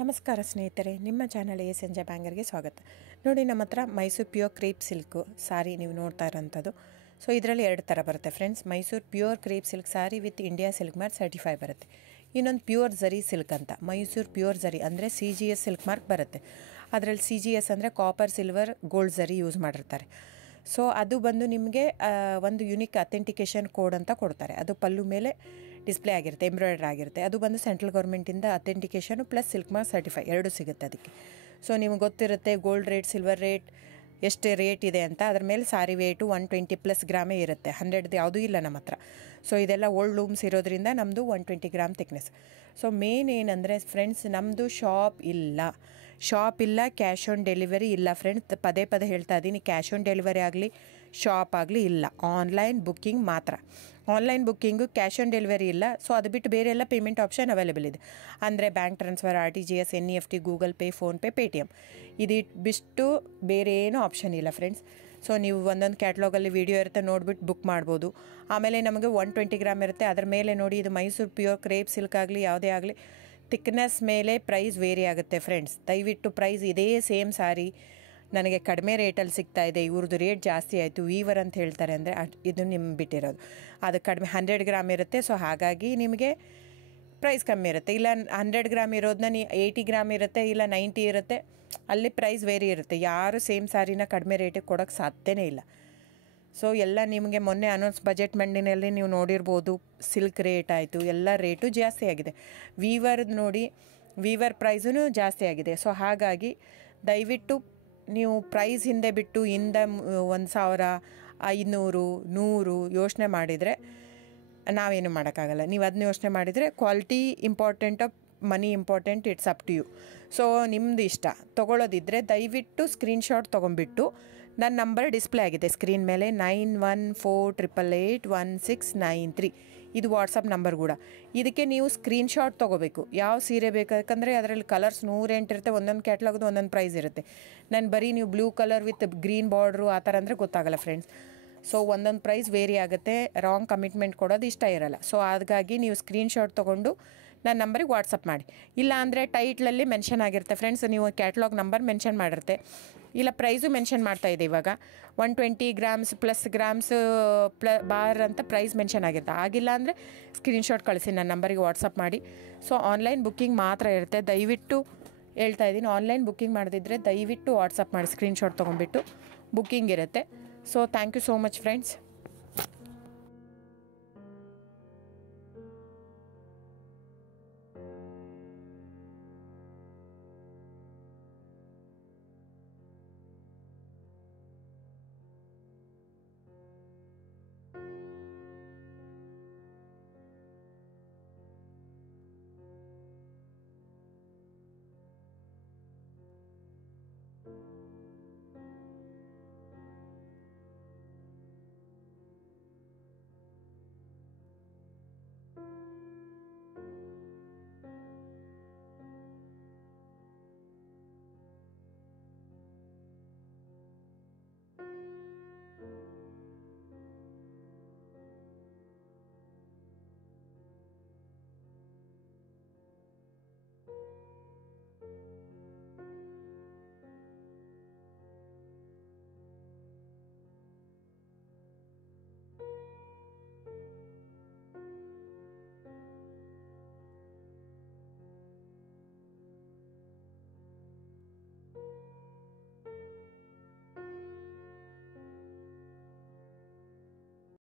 ನಮಸ್ಕಾರ ಸ್ನೇಹಿತರೆ, ನಿಮ್ಮ ಚಾನಲ್ ಎ ಸಂಜೆ ಬ್ಯಾಂಗರ್ಗೆ ಸ್ವಾಗತ. ನೋಡಿ, ನಮ್ಮ ಹತ್ರ ಮೈಸೂರು ಪ್ಯೂರ್ ಕ್ರೇಪ್ ಸಿಲ್ಕು ಸಾರಿ ನೀವು ನೋಡ್ತಾ ಇರೋಂಥದ್ದು. ಸೊ ಇದರಲ್ಲಿ ಎರಡು ಥರ ಬರುತ್ತೆ friends. Mysuru pure crepe silk sorry with India silk mark certify ಬರುತ್ತೆ. ಇನ್ನೊಂದು ಪ್ಯೂರ್ ಝರಿ ಸಿಲ್ಕ್ ಅಂತ, ಮೈಸೂರು ಪ್ಯೂರ್ ಝರಿ ಅಂದರೆ CGS ಸಿಲ್ಕ್ ಮಾರ್ಕ್ ಬರುತ್ತೆ. ಅದರಲ್ಲಿ CGS ಅಂದರೆ ಕಾಪರ್, ಸಿಲ್ವರ್, ಗೋಲ್ಡ್ ಝರಿ ಯೂಸ್ ಮಾಡಿರ್ತಾರೆ. ಸೊ ಅದು ಬಂದು ನಿಮಗೆ ಒಂದು ಯುನಿಕ್ ಅಥೆಂಟಿಕೇಷನ್ ಕೋಡ್ ಅಂತ ಕೊಡ್ತಾರೆ. ಅದು ಪಲ್ಲು ಮೇಲೆ ಡಿಸ್ಪ್ಲೇ ಆಗಿರುತ್ತೆ, ಎಂಬ್ರಾಯ್ಡ್ರಿ ಆಗಿರುತ್ತೆ. ಅದು ಬಂದು ಸೆಂಟ್ರಲ್ ಗೌರ್ಮೆಂಟಿಂದ ಅಥೆಂಟಿಕೇಷನು ಪ್ಲಸ್ ಸಿಲ್ಕ್ ಮಾರ್ಕ್ ಸರ್ಟಿಫೈ ಎರಡೂ ಸಿಗುತ್ತೆ ಅದಕ್ಕೆ. ಸೊ ನಿಮಗೆ ಗೊತ್ತಿರುತ್ತೆ ಗೋಲ್ಡ್ ರೇಟ್, ಸಿಲ್ವರ್ ರೇಟ್ ಎಷ್ಟು ರೇಟ್ ಇದೆ ಅಂತ. ಅದ್ರ ಮೇಲೆ ಸಾರಿ ವೇಟು 120+ ಗ್ರಾಮೇ ಇರುತ್ತೆ, 100 ಯಾವುದೂ ಇಲ್ಲ ನಮ್ಮ ಹತ್ರ. ಸೊ ಇದೆಲ್ಲ ಓಲ್ಡ್ ಲೂಮ್ಸ್ ಇರೋದ್ರಿಂದ ನಮ್ಮದು 120 ಗ್ರಾಮ್ ಥಿಕ್ನೆಸ್. ಸೊ ಮೇನ್ ಏನಂದರೆ ಫ್ರೆಂಡ್ಸ್, ನಮ್ಮದು ಶಾಪ್ ಇಲ್ಲ, ಕ್ಯಾಶ್ ಆನ್ ಡೆಲಿವರಿ ಇಲ್ಲ ಫ್ರೆಂಡ್ಸ್. ಪದೇ ಹೇಳ್ತಾ ಇದ್ದೀನಿ, ಕ್ಯಾಶ್ ಆನ್ ಡೆಲಿವರಿ ಆಗಲಿ ಶಾಪ್ ಆಗಲಿ ಇಲ್ಲ, ಆನ್ಲೈನ್ ಬುಕ್ಕಿಂಗ್ ಮಾತ್ರ. Online booking, cash on delivery ಇಲ್ಲ. ಸೊ ಅದು ಬಿಟ್ಟು ಬೇರೆ ಎಲ್ಲ ಪೇಮೆಂಟ್ ಆಪ್ಷನ್ ಅವೈಲೇಬಲ್ ಇದೆ. ಅಂದರೆ bank transfer, RTGS, NEFT, Google pay, PhonePe, Paytm. ಇದು ಬಿಟ್ಟು ಬೇರೆ ಏನೂ ಆಪ್ಷನ್ ಇಲ್ಲ ಫ್ರೆಂಡ್ಸ್. ಸೊ ನೀವು ಒಂದೊಂದು ಕ್ಯಾಟ್ಲಾಗಲ್ಲಿ ವೀಡಿಯೋ ಇರುತ್ತೆ, ನೋಡಿಬಿಟ್ಟು ಬುಕ್ ಮಾಡ್ಬೋದು. ಆಮೇಲೆ ನಮಗೆ 120 ಗ್ರಾಮ್ ಇರುತ್ತೆ. ಅದರ ಮೇಲೆ ನೋಡಿ, ಇದು ಮೈಸೂರು ಪ್ಯೂರ್ ಕ್ರೇಪ್ ಸಿಲ್ಕ್ ಆಗಲಿ ಯಾವುದೇ ಆಗಲಿ ಥಿಕ್ನೆಸ್ ಮೇಲೆ ಪ್ರೈಸ್ ವೇರಿ ಆಗುತ್ತೆ ಫ್ರೆಂಡ್ಸ್. ದಯವಿಟ್ಟು ಪ್ರೈಸ್ ಇದೇ ಸೇಮ್ ಸಾರಿ ನನಗೆ ಕಡಿಮೆ ರೇಟಲ್ಲಿ ಸಿಗ್ತಾ ಇದೆ, ಇವ್ರದ್ದು ರೇಟ್ ಜಾಸ್ತಿ ಆಯಿತು ವೀವರ್ ಅಂತ ಹೇಳ್ತಾರೆ ಅಂದರೆ ಇದು ನಿಮ್ಗೆ ಬಿಟ್ಟಿರೋದು. ಅದು ಕಡಿಮೆ 100 ಗ್ರಾಮ್ ಇರುತ್ತೆ. ಸೊ ಹಾಗಾಗಿ ನಿಮಗೆ ಪ್ರೈಸ್ ಕಮ್ಮಿ ಇರುತ್ತೆ. ಇಲ್ಲ 100 ಗ್ರಾಮ್ ಇರೋದನ್ನ 80 ಗ್ರಾಮ್ ಇರುತ್ತೆ, ಇಲ್ಲ 90 ಇರುತ್ತೆ, ಅಲ್ಲಿ ಪ್ರೈಸ್ ವೇರಿ ಇರುತ್ತೆ. ಯಾರು ಸೇಮ್ ಸಾರಿನ ಕಡಿಮೆ ರೇಟಿಗೆ ಕೊಡೋಕ್ಕೆ ಸಾಧ್ಯನೇ ಇಲ್ಲ. ಸೊ ಎಲ್ಲ ನಿಮಗೆ ಮೊನ್ನೆ ಅನೌನ್ಸ್ ಬಜೆಟ್ ಮಂಡಿನಲ್ಲಿ ನೀವು ನೋಡಿರ್ಬೋದು, ಸಿಲ್ಕ್ ರೇಟ್ ಆಯಿತು, ಎಲ್ಲ ರೇಟು ಜಾಸ್ತಿ ಆಗಿದೆ. ವೀವರ್ದು ನೋಡಿ, ವೀವರ್ ಪ್ರೈಸೂ ಜಾಸ್ತಿ ಆಗಿದೆ. ಸೊ ಹಾಗಾಗಿ ದಯವಿಟ್ಟು ನೀವು ಪ್ರೈಸ್ ಹಿಂದೆ ಬಿಟ್ಟು 1,000, 500, 100 ಯೋಚನೆ ಮಾಡಿದರೆ ನಾವೇನು ಮಾಡೋಕ್ಕಾಗಲ್ಲ. ನೀವು ಅದನ್ನ ಯೋಚನೆ ಮಾಡಿದರೆ ಕ್ವಾಲಿಟಿ ಇಂಪಾರ್ಟೆಂಟೋ money important, it's up to you. So ನಿಮ್ಮದು ಇಷ್ಟ. ತೊಗೊಳ್ಳೋದಿದ್ದರೆ ದಯವಿಟ್ಟು ಸ್ಕ್ರೀನ್ಶಾಟ್ ತೊಗೊಂಬಿಟ್ಟು, ನನ್ನ ನಂಬರ್ ಡಿಸ್ಪ್ಲೇ ಆಗಿದೆ ಸ್ಕ್ರೀನ್ ಮೇಲೆ, 9148881693. ಇದು ವಾಟ್ಸಪ್ ನಂಬರ್ ಕೂಡ. ಇದಕ್ಕೆ ನೀವು ಸ್ಕ್ರೀನ್ಶಾಟ್ ತೊಗೋಬೇಕು. ಯಾವ ಸೀರೆ ಬೇಕು, ಯಾಕಂದರೆ ಅದರಲ್ಲಿ ಕಲರ್ಸ್ 108 ಇರುತ್ತೆ, ಒಂದೊಂದು ಕ್ಯಾಟ್ಲಾಗ್ದು ಒಂದೊಂದು ಪ್ರೈಸ್ ಇರುತ್ತೆ. ನಾನು ಬರೀ ನೀವು blue colour with green border ಆ ಥರ ಅಂದರೆ ಗೊತ್ತಾಗಲ್ಲ ಫ್ರೆಂಡ್ಸ್. ಸೊ ಒಂದೊಂದು ಪ್ರೈಸ್ ವೇರಿ ಆಗುತ್ತೆ, ರಾಂಗ್ ಕಮಿಟ್ಮೆಂಟ್ ಕೊಡೋದು ಇಷ್ಟ ಇರಲ್ಲ. ಸೊ ಹಾಗಾಗಿ ನೀವು ಸ್ಕ್ರೀನ್ಶಾಟ್ ತೊಗೊಂಡು ನನ್ನ ನಂಬರಿಗೆ ವಾಟ್ಸಪ್ ಮಾಡಿ. ಇಲ್ಲ ಅಂದರೆ ಟೈಟ್ಲಲ್ಲಿ ಮೆನ್ಷನ್ ಆಗಿರುತ್ತೆ ಫ್ರೆಂಡ್ಸ್, ನೀವು ಕ್ಯಾಟ್ಲಾಗ್ ನಂಬರ್ ಮೆನ್ಷನ್ ಮಾಡಿರುತ್ತೆ, ಇಲ್ಲ ಪ್ರೈಸು ಮೆನ್ಷನ್ ಮಾಡ್ತಾಯಿದೆ. ಇವಾಗ 120 ಗ್ರಾಮ್ಸ್ ಪ್ಲಸ್ ಗ್ರಾಮ್ಸ್ ಬಾರ್ ಅಂತ ಪ್ರೈಸ್ ಮೆನ್ಷನ್ ಆಗಿರುತ್ತೆ. ಆಗಿಲ್ಲ ಅಂದರೆ ಸ್ಕ್ರೀನ್ಶಾಟ್ ಕಳಿಸಿ ನನ್ನ ನಂಬರಿಗೆ ವಾಟ್ಸಪ್ ಮಾಡಿ. ಸೊ ಆನ್ಲೈನ್ ಬುಕ್ಕಿಂಗ್ ಮಾತ್ರ ಇರುತ್ತೆ. ದಯವಿಟ್ಟು ಹೇಳ್ತಾ ಇದ್ದೀನಿ, ಆನ್ಲೈನ್ ಬುಕ್ಕಿಂಗ್ ಮಾಡದಿದ್ದರೆ ದಯವಿಟ್ಟು ವಾಟ್ಸಪ್ ಮಾಡಿ, ಸ್ಕ್ರೀನ್ಶಾಟ್ ತೊಗೊಂಡ್ಬಿಟ್ಟು ಬುಕ್ಕಿಂಗ್ ಇರುತ್ತೆ. So thank you so much friends.